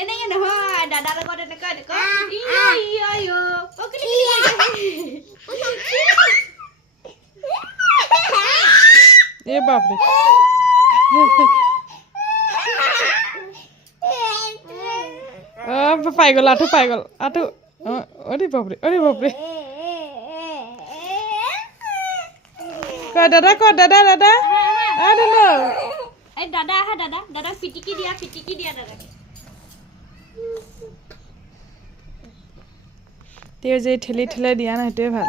এনেকে নহয় দাদাৰ লগত এনেকৈ ए बाप रे पाई गल आठो अरे बाप रे दादा दादा दादा दादा आहा दादा पिटिकी দিয়া দাদাকে तेरे जे ठेली ठेले दिया ना हेतुए ভাল